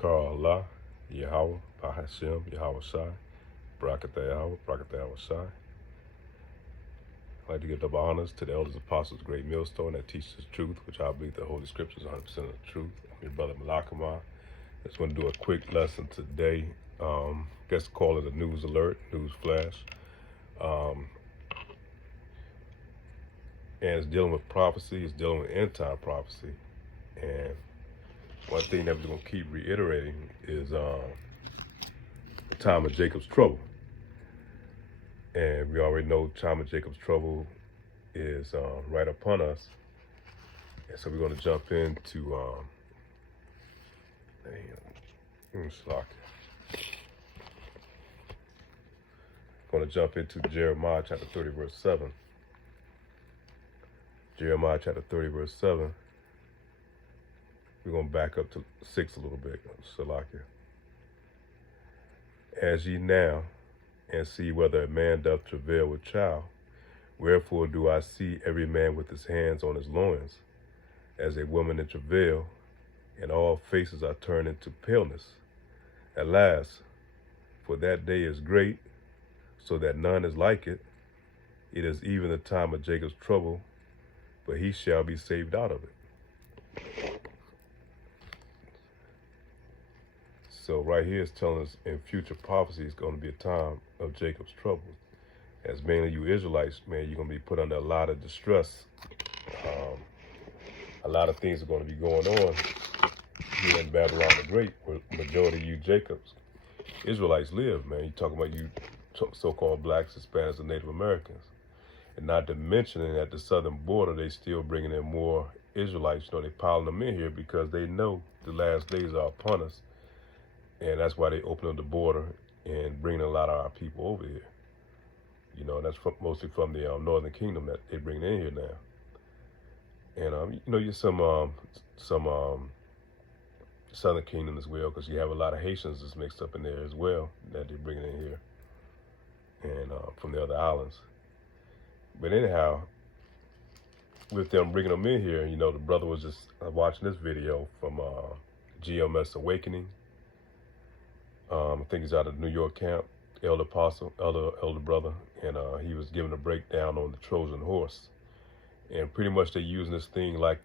Kara Allah, Yahweh, Bahashem, Yahweh Shai, Barakatah Yahweh, Barakatah Shai. I'd like to give double honors to the elders, apostles, great millstone that teaches the truth, which I believe the Holy Scriptures 100% of the truth. I'm your brother Malakama. I just want to do a quick lesson today. Guess call it a news alert, news flash. And it's dealing with prophecy, it's dealing with end time prophecy. And one thing that we're going to keep reiterating is the time of Jacob's trouble. And we already know the time of Jacob's trouble is right upon us. And so we're going to jump into, going to jump into Jeremiah chapter 30, verse 7. Jeremiah chapter 30, verse 7. We're going to back up to 6 a little bit. Salakia. As ye now, and see whether a man doth travail with child, wherefore do I see every man with his hands on his loins, as a woman in travail, and all faces are turned into paleness. Alas, for that day is great, so that none is like it. It is even the time of Jacob's trouble, but he shall be saved out of it. So right here is telling us in future prophecy it's going to be a time of Jacob's trouble. As mainly you Israelites, man, you're going to be put under a lot of distress. A lot of things are going to be going on here in Babylon the Great, where the majority of you Jacobs, Israelites live, man. You're talking about you so-called blacks, Hispanics, and Native Americans. And not to mention at the southern border, they still bringing in more Israelites. You know, they piling them in here because they know the last days are upon us. And that's why they open up the border and bringing a lot of our people over here. You know, that's mostly from the Northern Kingdom that they bring in here now. And, you know, you're some Southern Kingdom as well, because you have a lot of Haitians that's mixed up in there as well that they're bringing in here. And from the other islands. But anyhow, with them bringing them in here, you know, the brother was just watching this video from GMS Awakening. I think he's out of the New York camp, elder brother, and he was giving a breakdown on the Trojan horse. And pretty much they're using this thing like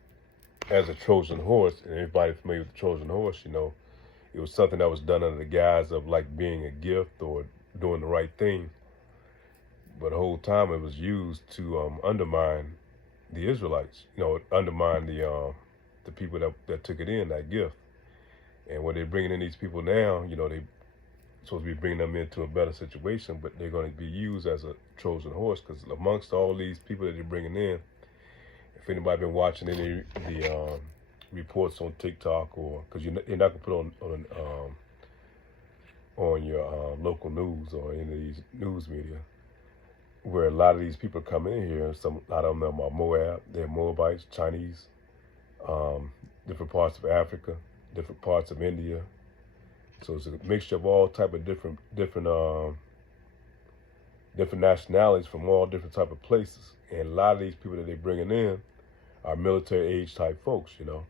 as a Trojan horse, and everybody familiar with the Trojan horse, you know, it was something that was done under the guise of like being a gift or doing the right thing. But the whole time it was used to undermine the Israelites, you know, undermine the people that took it in, that gift. And when they're bringing in these people now, you know, they're supposed to be bringing them into a better situation, but they're going to be used as a Trojan horse, because amongst all these people that they're bringing in, if anybody been watching any of the reports on TikTok, or because you're not going to put on your local news or any of these news media, where a lot of these people come in here, a lot of them are Moab, they're Moabites, Chinese, different parts of Africa, different parts of India. So it's a mixture of all type of different nationalities from all different type of places. And a lot of these people that they're bringing in are military age type folks, you know.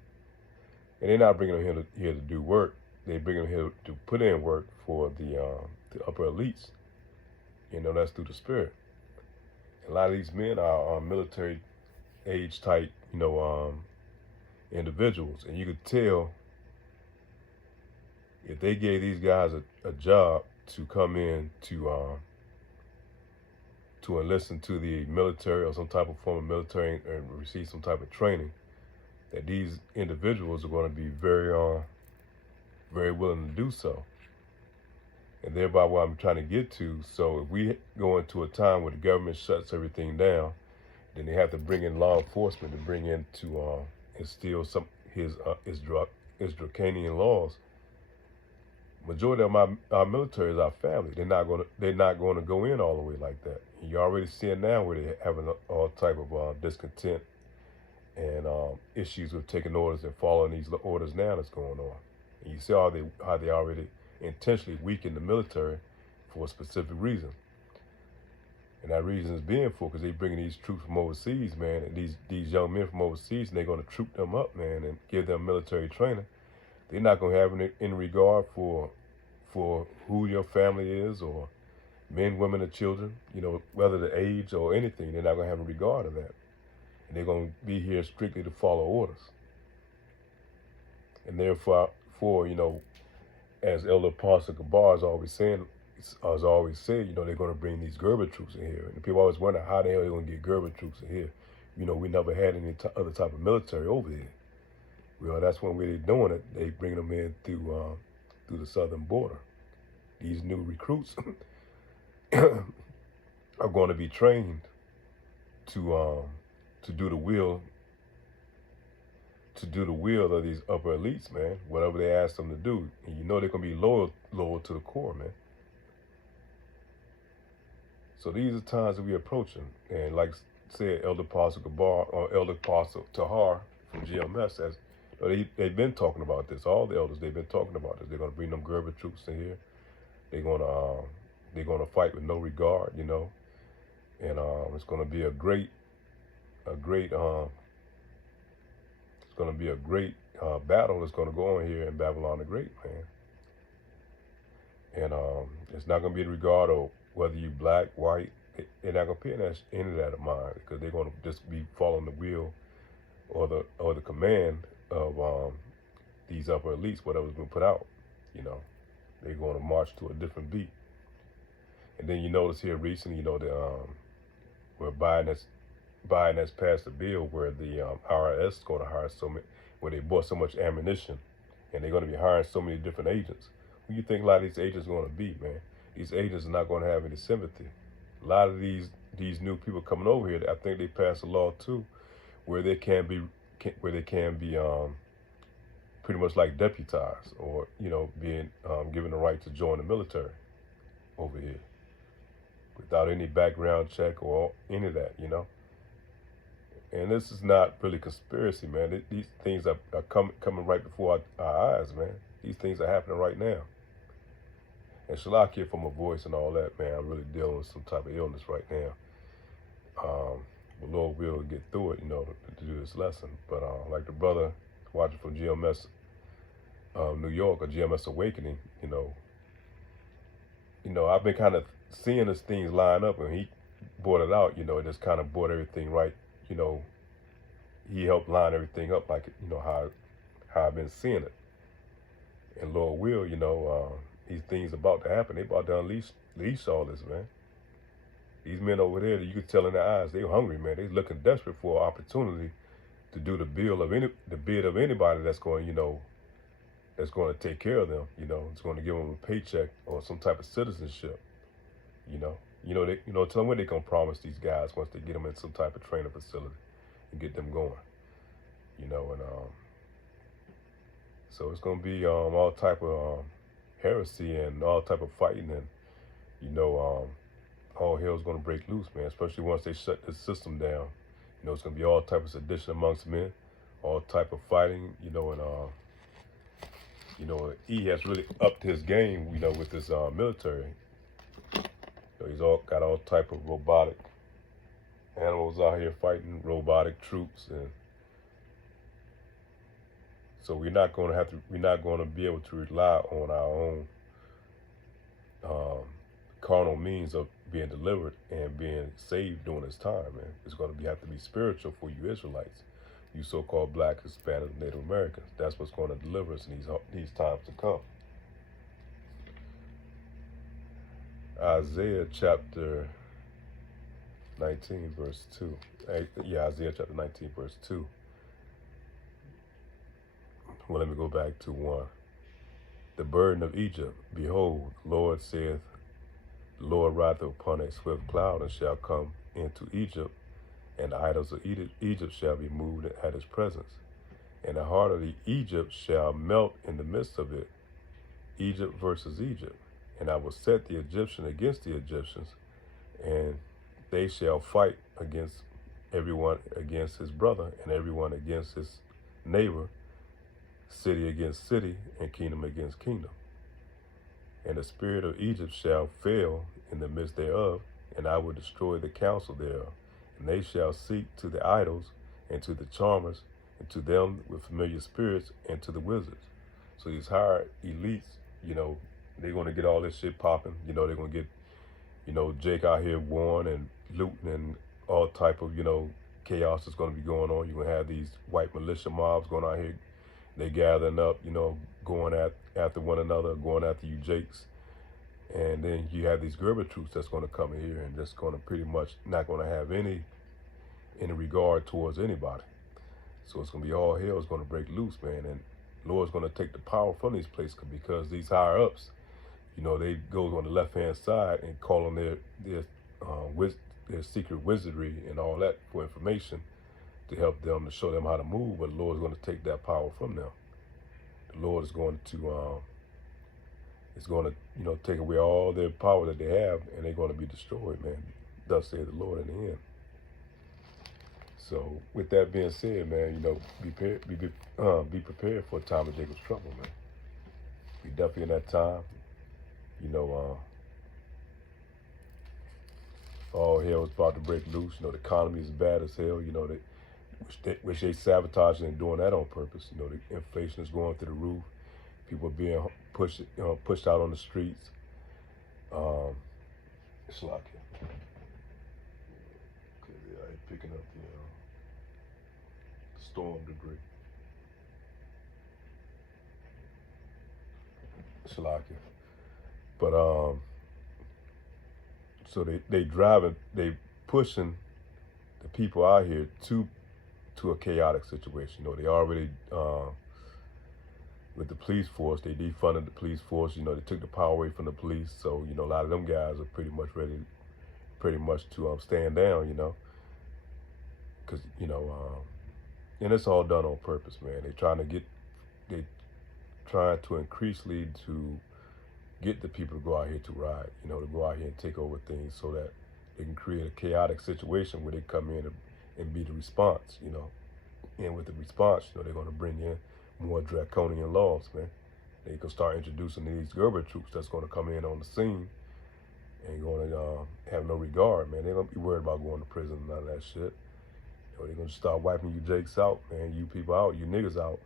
And they're not bringing them here to do work. They bring them here to put in work for the upper elites. You know, that's through the spirit. A lot of these men are military age type, you know, individuals. And you could tell if they gave these guys a job to come in to enlist into the military or some type of form of military and receive some type of training, that these individuals are going to be very willing to do so. And thereby what I'm trying to get to, so if we go into a time where the government shuts everything down, then they have to bring in law enforcement to bring in to instill some his draconian laws. Majority of our military is our family. They're not going to go in all the way like that. You're already seeing now where they're having all type of discontent and issues with taking orders and following these orders now that's going on. And you see how they already intentionally weaken the military for a specific reason. And that reason is being for because they're bringing these troops from overseas, man, and these young men from overseas, and they're going to troop them up, man, and give them military training They're not going to have any regard for who your family is, or men, women, or children, whether the age or anything. They're not going to have a regard of that. And they're going to be here strictly to follow orders. And therefore, as Elder Apostle Gabar has always said, they're going to bring these Gerber troops in here. And people always wonder how the hell they're going to get Gerber troops in here. We never had any other type of military over here. Well, that's one way they're doing it. They bring them in through the southern border. These new recruits are going to be trained to do the will of these upper elites, man. Whatever they ask them to do, and they're going to be loyal to the core, man. So these are times that we're approaching, and like said Elder Apostle Gabar or Elder Apostle Tahar from GMS, as they've been talking about this. All the elders, they've been talking about this. They're going to bring them Gerber troops in here. They're going to fight with no regard, and it's going to be a great battle that's going to go on here in Babylon the Great, man. And it's not going to be in regard of whether you black, white. They're not going to pay any of that of mind, because they're going to just be following the will or the command of these upper elites, whatever's been put out. They're going to march to a different beat. And then you notice here recently, where Biden has passed a bill where the IRS is going to hire where they bought so much ammunition, and they're going to be hiring so many different agents. Who you think a lot of these agents are going to be, man? These agents are not going to have any sympathy. A lot of these new people coming over here, I think they passed a law too, where they can be pretty much like deputized, or being given the right to join the military over here without any background check or any of that, And this is not really conspiracy, man. These things are coming right before our eyes, man. These things are happening right now. And Shalakia from a voice and all that, man, I'm really dealing with some type of illness right now. But Lord will get through it, to do this lesson. But like the brother watching from GMS New York, or GMS Awakening, I've been kind of seeing these things line up, and he brought it out, it just kind of brought everything right, he helped line everything up like, how I've been seeing it. And Lord will, these things about to happen. They about to unleash all this, man. These men over there, you could tell in their eyes, they're hungry, man. They're looking desperate for an opportunity to do the bid of anybody that's going, that's going to take care of them. It's going to give them a paycheck or some type of citizenship. Tell them what they're going to promise these guys once they get them in some type of training facility and get them going. So it's going to be all type of heresy and all type of fighting, and all hell's going to break loose, man. Especially once they shut the system down. It's going to be all type of sedition amongst men, all type of fighting. He has really upped his game, with his military. He's got all type of robotic animals out here fighting, robotic troops, and so we're not going to be able to rely on our own carnal means of being delivered and being saved during this time, man. It's going to have to be spiritual for you Israelites, you so-called black, Hispanic, Native Americans. That's what's going to deliver us in these times to come. Isaiah chapter 19, verse 2. Isaiah chapter 19, verse 2. Well, let me go back to 1. The burden of Egypt, behold, Lord saith, the Lord rideth upon a swift cloud, and shall come into Egypt, and the idols of Egypt shall be moved at his presence. And the heart of the Egypt shall melt in the midst of it. Egypt versus Egypt. And I will set the Egyptian against the Egyptians, and they shall fight against everyone against his brother, and everyone against his neighbor, city against city, and kingdom against kingdom. And the spirit of Egypt shall fail in the midst thereof, and I will destroy the counsel thereof. And they shall seek to the idols, and to the charmers, and to them with familiar spirits, and to the wizards. So these higher elites, you know, they're going to get all this shit popping. You know, they're going to get, you know, Jake out here warring and looting and all type of, you know, chaos is going to be going on. You're going to have these white militia mobs going out here. They gathering up, you know, going after one another, going after you Jakes. And then you have these Gerber troops that's going to come in here and just going to pretty much not going to have any regard towards anybody. So it's going to be all hell is going to break loose, man. And Lord's going to take the power from these places because these higher ups, you know, they go on the left-hand side and call on their secret wizardry and all that for information to help them, to show them how to move. But the Lord's going to take that power from them. The Lord is going to, you know, take away all their power that they have, and they're going to be destroyed, man. Thus saith the Lord in the end. So with that being said, man, you know, be prepared for a time of Jacob's trouble, man. We definitely in that time. You know, all hell is about to break loose. You know, the economy is bad as hell. You know, which they sabotaging and doing that on purpose. You know, the inflation is going through the roof. People are being pushed out on the streets. It's like picking up the storm debris. Shalakia. But so they pushing the people out here to a chaotic situation. You know, they already with the police force, they defunded the police force. You know, they took the power away from the police. So, you know, a lot of them guys are pretty much ready to stand down, you know. Because, you know, and it's all done on purpose, man. They trying to increasingly to get the people to go out here to riot, you know, to go out here and take over things so that they can create a chaotic situation where they come in and be the response, you know. And with the response, you know, they're going to bring in more draconian laws, man. They can start introducing these Gerber troops that's going to come in on the scene and going to have no regard, man. They don't be worried about going to prison and none of that shit. You know, they're going to start wiping you Jakes out, man, you people out, you niggas out,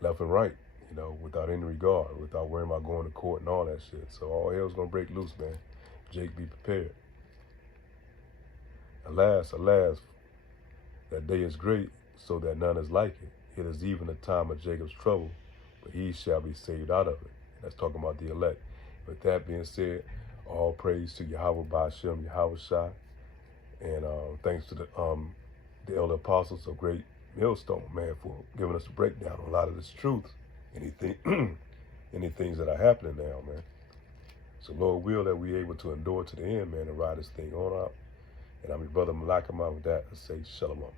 left and right, you know, without any regard, without worrying about going to court and all that shit. So all hell's going to break loose, man. Jake, be prepared. Alas, that day is great, so that none is like it. It is even the time of Jacob's trouble, but he shall be saved out of it. That's talking about the elect. With that being said, all praise to Yahweh Ba'ashem, Yahweh Shai, and thanks to the elder apostles of Great Millstone, man, for giving us a breakdown on a lot of this truth, any things that are happening now, man. So Lord will that we able to endure to the end, man, and ride this thing on out. And I'm your brother Malakama with that. I say shalom.